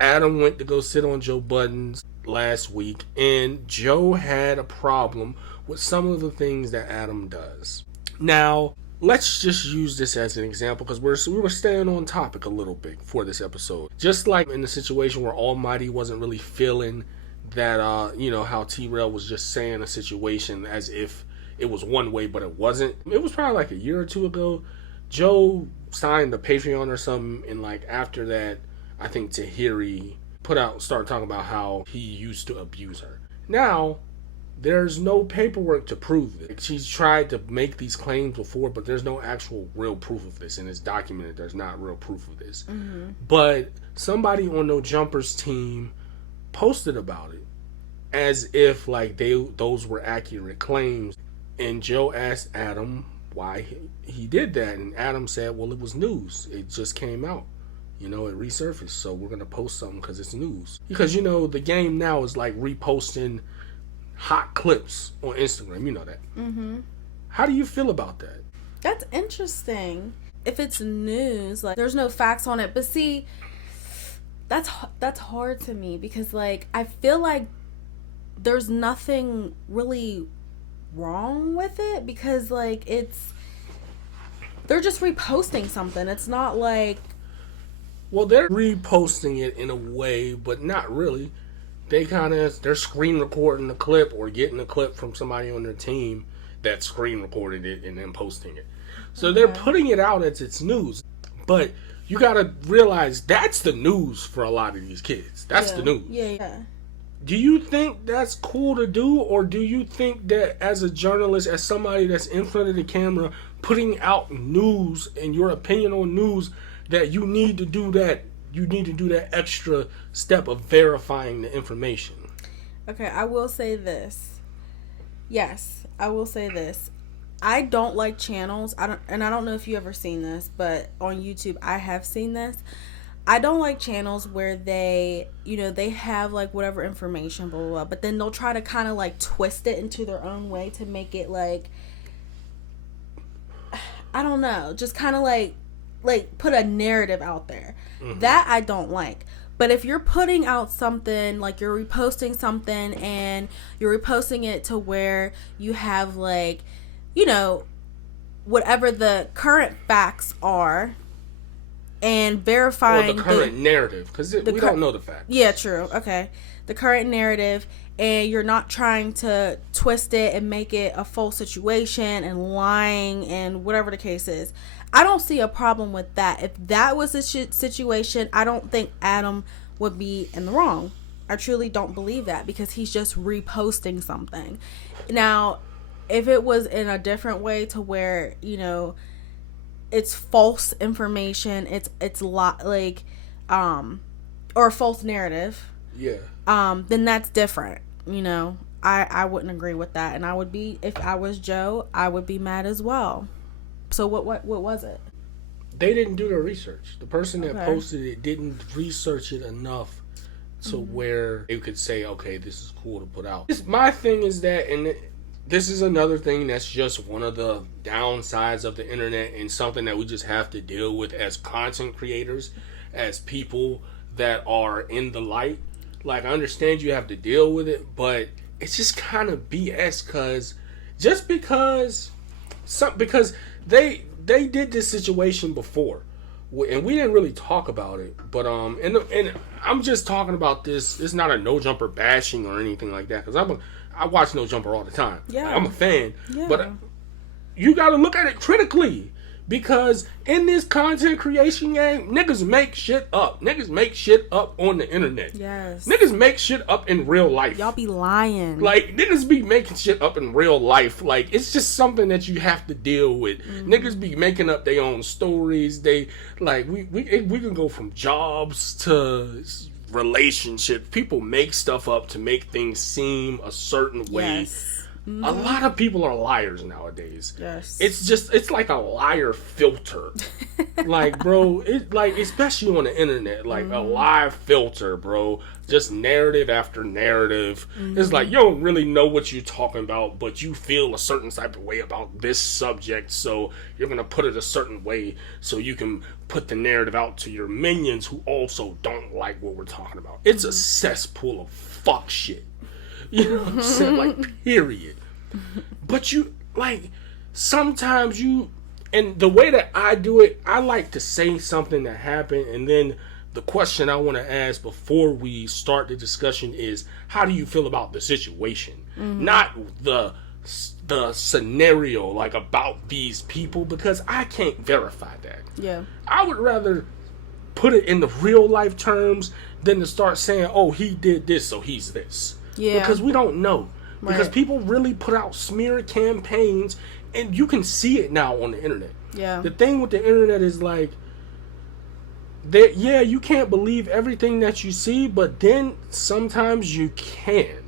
Adam went to go sit on Joe Budden's last week, and Joe had a problem with some of the things that Adam does. Now, let's just use this as an example because we were staying on topic a little bit for this episode. Just like in the situation where Almighty wasn't really feeling that, how T-Rail was just saying a situation as if it was one way, but it wasn't. It was probably like a year or two ago. Joe signed a Patreon or something, and like after that, I think Tahiri started talking about how he used to abuse her. Now, there's no paperwork to prove it. She's tried to make these claims before, but there's no actual real proof of this, and it's documented there's not real proof of this. Mm-hmm. But somebody on No Jumpers team posted about it as if like those were accurate claims, and Joe asked Adam why he did that, and Adam said, well, it was news. It just came out. It resurfaced, so we're going to post something because it's news. Because, the game now is like reposting hot clips on Instagram. You know that. Mm-hmm. How do you feel about that? That's interesting. If it's news, like, there's no facts on it. But see, that's hard to me because, like, I feel like there's nothing really wrong with it because, like, they're just reposting something. It's not like... Well, they're reposting it in a way, but not really. They're screen recording the clip or getting a clip from somebody on their team that screen recorded it and then posting it. So they're putting it out as it's news. But you gotta realize that's the news for a lot of these kids. That's the news. Yeah. Do you think that's cool to do, or do you think that as a journalist, as somebody that's in front of the camera, putting out news and your opinion on news, that you need to do that extra step of verifying the information? Okay, I will say this. Yes, I will say this. I don't like channels. I don't know if you ever seen this, but on YouTube I have seen this. I don't like channels where they have like whatever information, blah, blah, blah, but then they'll try to kind of like twist it into their own way to make it like, I don't know, just kind of like put a narrative out there. Mm-hmm. That I don't like. But if you're putting out something, like you're reposting something and you're reposting it to where you have like, whatever the current facts are and verifying... Or the current narrative, because we don't know the facts. Yeah, true. Okay. The current narrative, and you're not trying to twist it and make it a full situation and lying and whatever the case is. I don't see a problem with that. If that was a situation, I don't think Adam would be in the wrong. I truly don't believe that because he's just reposting something. Now, if it was in a different way to where, it's false information, it's like or a false narrative. Yeah. Then that's different. I wouldn't agree with that, and I would be, if I was Joe, I would be mad as well. So what was it? They didn't do their research. The person that posted it didn't research it enough to where they could say, okay, this is cool to put out. My thing is that, and this is another thing that's just one of the downsides of the internet and something that we just have to deal with as content creators, as people that are in the light. Like, I understand you have to deal with it, but it's just kind of BS because they did this situation before, and we didn't really talk about it. But and I'm just talking about this. It's not a No Jumper bashing or anything like that, because I watch No Jumper all the time. Yeah, I'm a fan. Yeah. But you got to look at it critically, because in this content creation game, niggas make shit up. Niggas make shit up on the internet. Yes. Niggas make shit up in real life. Y'all be lying. Like, niggas be making shit up in real life. Like, it's just something that you have to deal with. Mm-hmm. Niggas be making up their own stories. They, like, we can go from jobs to relationships. People make stuff up to make things seem a certain way. Yes. A lot of people are liars nowadays. Yes. It's like a liar filter. Like, bro, especially on the internet, like a live filter, bro. Just narrative after narrative. It's like, you don't really know what you're talking about, but you feel a certain type of way about this subject, so you're going to put it a certain way so you can put the narrative out to your minions who also don't like what we're talking about. It's a cesspool of fuck shit. You know what I'm saying? Like, period. But you, like, sometimes you, and the way that I do it, I like to say something that happened, and then the question I want to ask before we start the discussion is, how do you feel about the situation? Not the scenario, like, about these people, because I can't verify that. Yeah. I would rather put it in the real life terms than to start saying, oh, he did this, so he's this. Yeah. Because we don't know. Right. Because people really put out smear campaigns, and you can see it now on the internet. Yeah. The thing with the internet is, like, that, yeah, you can't believe everything that you see, but then sometimes you can.